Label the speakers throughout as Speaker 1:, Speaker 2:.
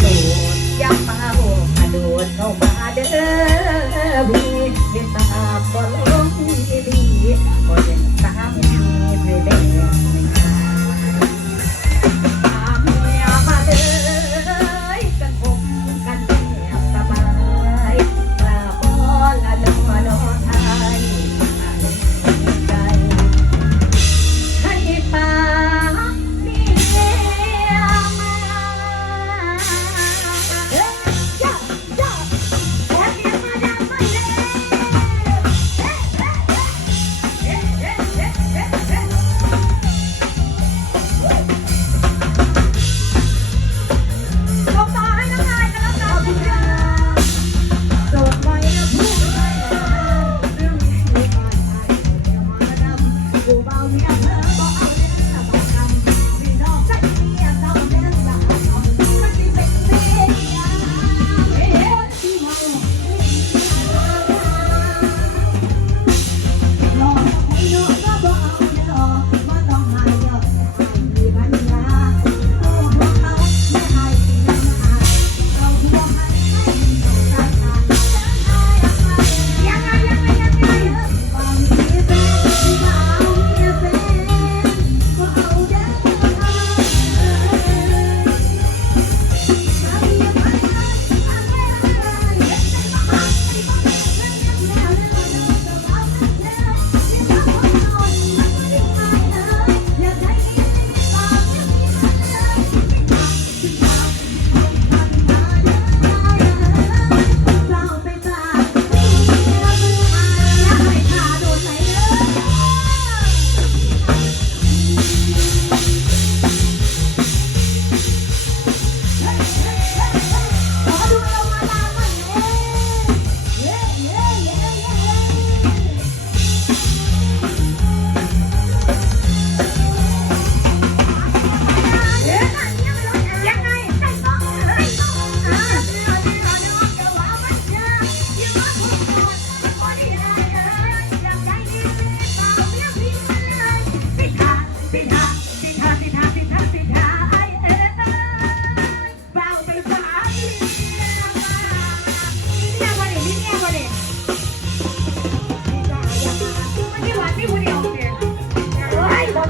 Speaker 1: สูดยังมาโหกระโดดเข้ามาเด้อ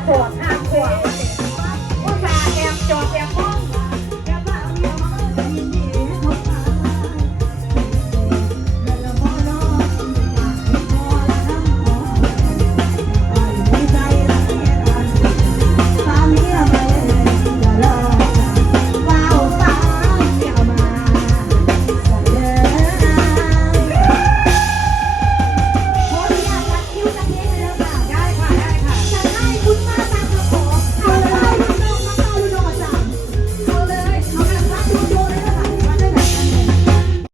Speaker 1: ขวบห้าขวบ